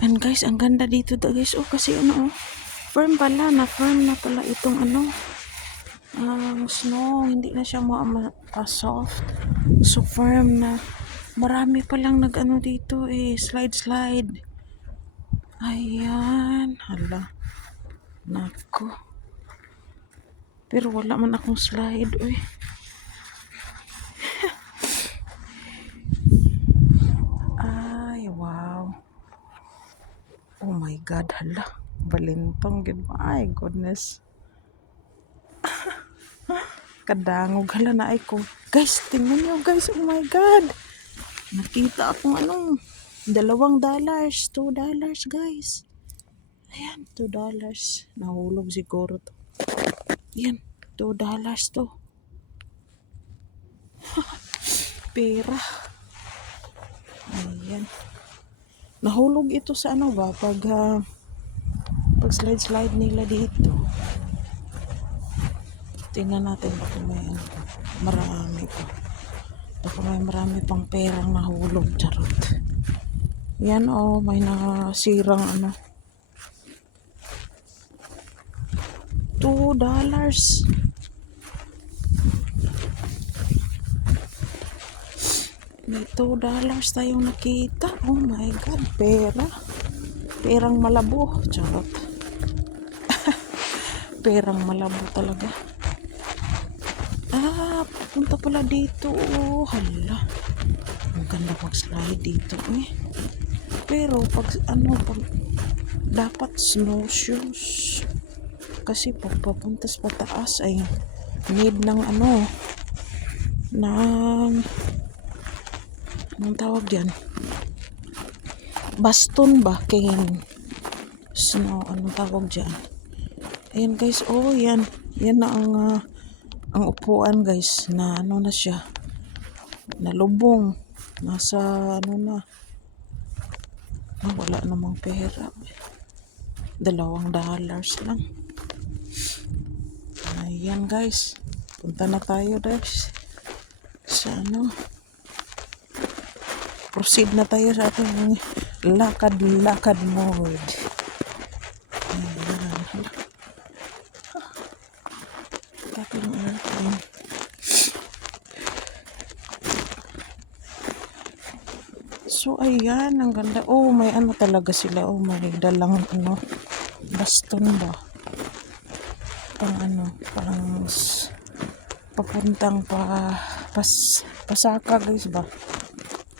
And guys, ang ganda dito guys. Oh, kasi ano, oh, firm pala. Na-firm na pala itong ano, snow. Hindi na siya soft. So firm na. Marami palang nag-ano dito eh. Slide. Ayan. Hala. Nako. Pero wala man akong slide. Uy. Ay, wow. Oh my God, hala. Balintong gid. My goodness. Kadangog hala na ay ko. Guys, tingnan niyo guys. Oh my God. Nakita akong ano, $2. $2 guys. Ayan, $2. Nahulog siguro to. Ayan, $2 to. Pera. Ayan. Nahulog ito sa ano ba? Pag slide nila dito. Tingnan natin baka may ano. Marami pa. Baka may marami pang perang nahulog. Charot. Yan oh, may nasirang ano. $2. May $2 tayong nakita. Oh my God, pera. Perang malabo. Charot. Perang malabo talaga. Punta pala dito. Oh, hala. Ang ganda mag-slide dito eh. Pero pag dapat snowshoes. Kasi pag papuntas pataas ay need ng ano, ng anong tawag diyan? Baston ba? Cane. Snow, anong tawag diyan? Ayan guys, oh yan. Yan na ang upuan guys, na ano na siya. Nalubong. Nasa ano na. Wala namang pera. $2 lang. Ayan guys. Punta na tayo guys. Sa ano. Proceed na tayo sa ating lakad mode. Ayan. Kaping airplane. So ayan, ang ganda. Oh, may ano talaga sila. Oh, may dalang ano, baston ba? Pang ano, parang papuntang pasaka guys ba?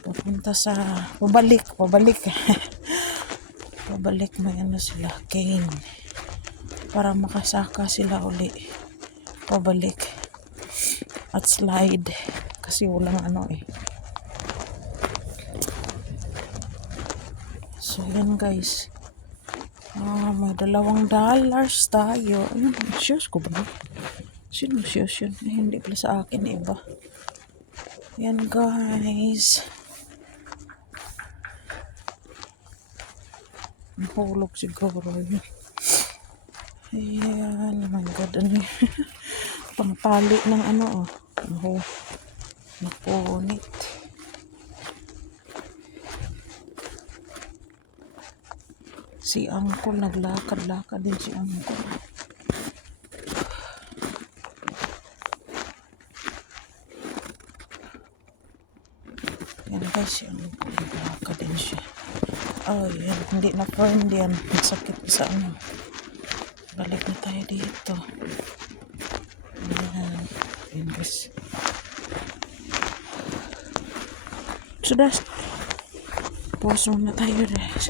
Papunta sa pabalik. Pabalik may ano sila, cane. Para makasaka sila uli. Pabalik. At slide. Kasi walang ano eh. So yan guys. May $2 tayo. Ayun, shoes ko ba? Sino shoes yun? Hindi pala sa akin, iba. Yan guys. Nahulog siguro yun. Ayan, oh my God, ano yun? Pangpali ng ano oh. Napunit. Si Uncle, naglakad-lakad din si Uncle. Yan guys, si Uncle, naglakad din siya. Oh, yan, hindi na firm din. Sakit sa ano. Balik na tayo dito. Yan guys. So that's, pause muna tayo guys.